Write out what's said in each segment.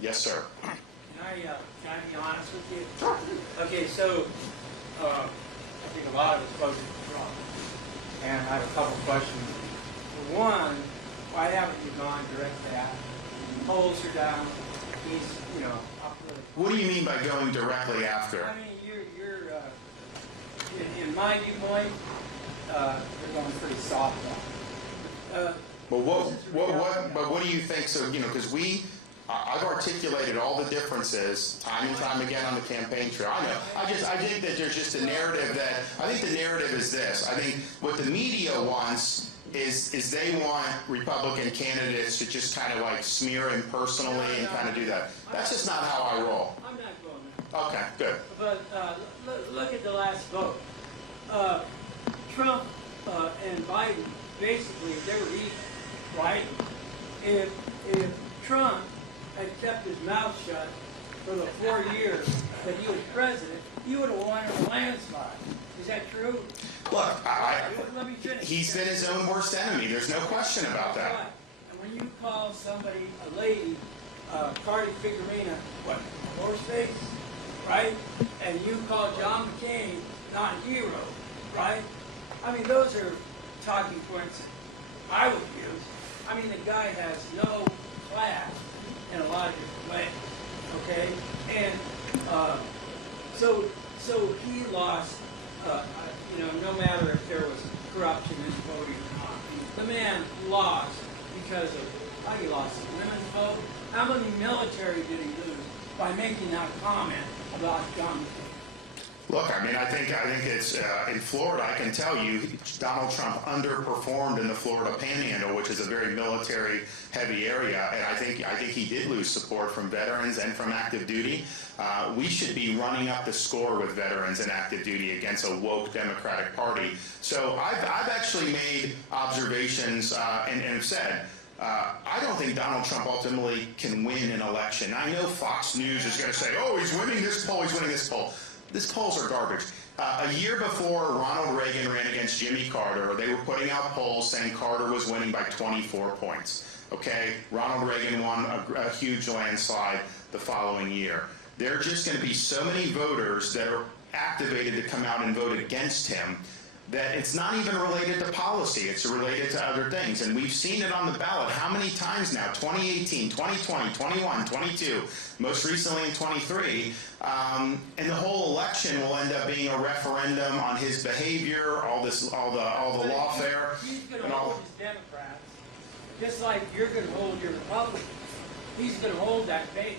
Yes, sir. Can I be honest with you? Sure. Okay, so I think a lot of us voted for Trump, and I have a couple questions. For one, why haven't you gone directly after him? Polls are down. He's, up the. What do you mean by going directly after? I mean, you're in my viewpoint, you're going pretty soft on it. But what do you think? So, because I've articulated all the differences time and time again on the campaign trail. I know. I think that there's just a narrative I think the narrative is this. I think what the media wants is they want Republican candidates to just kind of like smear him personally and kind of do that. That's just not how I roll. I'm not going there. Okay, good. But look at the last vote. Trump and Biden, basically, they were equal, right? If Trump had kept his mouth shut for the 4 years that he was president, he would have won in a landslide. Is that true? Look, Let me finish. he's been his own worst enemy. There's no question about that. And when you call somebody a lady, Cardi Figurina, what, horse face, right? And you call John McCain not a hero, right? I mean, those are talking points I would use. I mean, the guy has no class in a lot of different ways, okay? And so he lost, no matter if there was corruption in voting or not. The man lost because of how he lost the women's vote. How many military did he lose by making that comment about John McCain? Look, I mean, I think it's in Florida. I can tell you, Donald Trump underperformed in the Florida Panhandle, which is a very military-heavy area, and I think he did lose support from veterans and from active duty. We should be running up the score with veterans and active duty against a woke Democratic Party. So I've actually made observations and have said. I don't think Donald Trump ultimately can win an election. I know Fox News is going to say, oh, he's winning this poll, he's winning this poll. These polls are garbage. A year before Ronald Reagan ran against Jimmy Carter, they were putting out polls saying Carter was winning by 24 points. Okay, Ronald Reagan won a huge landslide the following year. There are just going to be so many voters that are activated to come out and vote against him that it's not even related to policy, it's related to other things. And we've seen it on the ballot how many times now, 2018, 2020, 21, 22, most recently in 23, and the whole election will end up being a referendum on his behavior, all the lawfare. He's going to hold his Democrats, just like you're going to hold your Republicans. He's going to hold that base.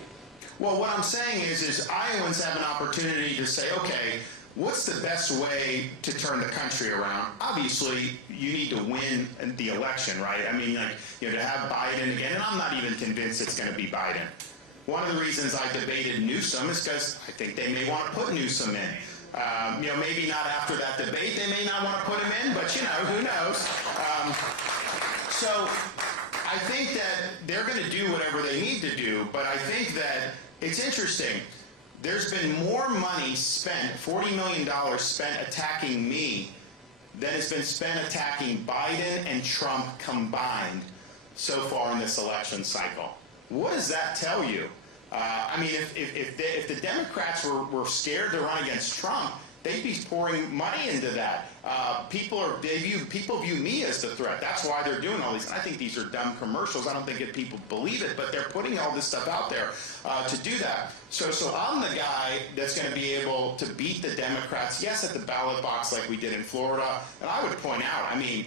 Well, what I'm saying is Iowans have an opportunity to say, okay, what's the best way to turn the country around? Obviously, you need to win the election, right? I mean, to have Biden again, and I'm not even convinced it's going to be Biden. One of the reasons I debated Newsom is because I think they may want to put Newsom in. Maybe not after that debate, they may not want to put him in, but who knows? So I think that they're going to do whatever they need to do, but I think that it's interesting. There's been more money spent, $40 million spent attacking me than has been spent attacking Biden and Trump combined so far in this election cycle. What does that tell you? I mean, if the Democrats were scared to run against Trump, they'd be pouring money into that. People view me as the threat. That's why they're doing all these. And I think these are dumb commercials. I don't think that people believe it, but they're putting all this stuff out there to do that. So I'm the guy that's going to be able to beat the Democrats, yes, at the ballot box like we did in Florida. And I would point out, I mean,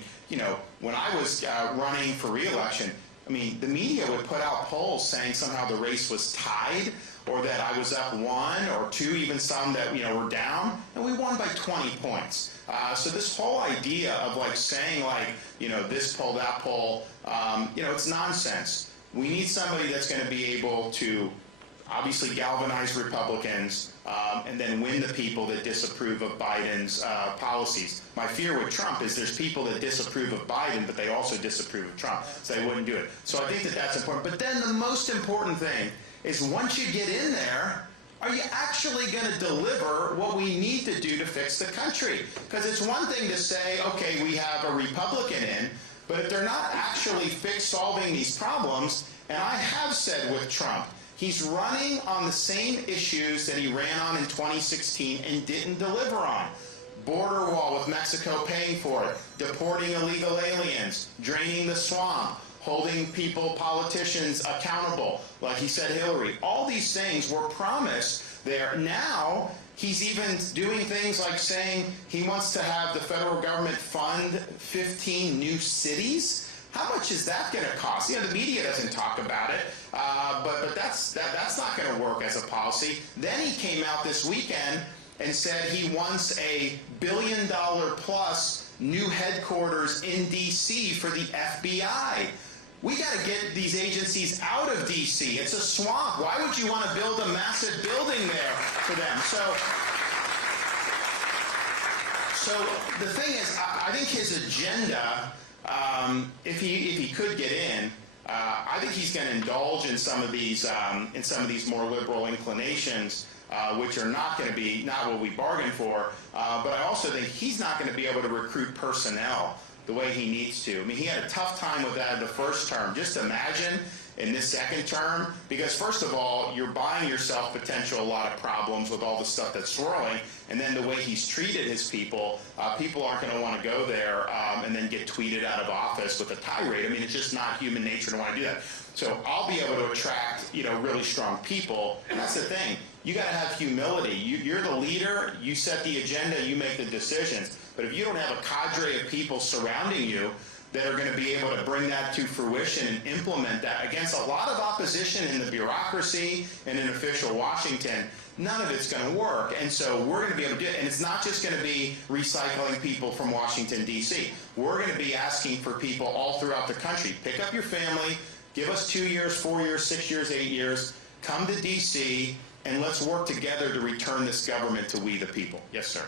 when I was running for re-election, I mean, the media would put out polls saying somehow the race was tied, or that I was up 1 or 2, even some that were down, and we won by 20 points. So this whole idea of saying this poll, that poll, it's nonsense. We need somebody that's going to be able to obviously galvanize Republicans and then win the people that disapprove of Biden's policies. My fear with Trump is there's people that disapprove of Biden, but they also disapprove of Trump, so they wouldn't do it. So I think that that's important. But then the most important thing is once you get in there, are you actually going to deliver what we need to do to fix the country? Because it's one thing to say, okay, we have a Republican in, but if they're not actually solving these problems, and I have said with Trump, He's running on the same issues that he ran on in 2016 and didn't deliver on. Border wall with Mexico paying for it, deporting illegal aliens, draining the swamp, holding people, politicians accountable, like he said Hillary. All these things were promised there. Now, he's even doing things like saying he wants to have the federal government fund 15 new cities. How much is that going to cost? You know, the media doesn't talk about it, but that's not going to work as a policy. Then he came out this weekend and said he wants a $1 billion plus new headquarters in D.C. for the FBI. We got to get these agencies out of D.C. It's a swamp. Why would you want to build a massive building there for them? So the thing is, I think his agenda, if he could get in, I think he's going to indulge in some of these more liberal inclinations, which are not going to be not what we bargained for. But I also think he's not going to be able to recruit personnel the way he needs to. I mean, he had a tough time with that in the first term. Just imagine in this second term, because first of all, you're buying yourself potential a lot of problems with all the stuff that's swirling, and then the way he's treated his people, people aren't going to want to go there and then get tweeted out of office with a tirade. I mean, it's just not human nature to want to do that. So I'll be able to attract, really strong people, and that's the thing. You got to have humility. You're the leader. You set the agenda. You make the decisions. But if you don't have a cadre of people surrounding you that are going to be able to bring that to fruition and implement that against a lot of opposition in the bureaucracy and in official Washington, none of it's going to work. And so we're going to be able to do it. And it's not just going to be recycling people from Washington, D.C. We're going to be asking for people all throughout the country. Pick up your family. Give us 2 years, 4 years, 6 years, 8 years. Come to D.C. and let's work together to return this government to we the people. Yes, sir.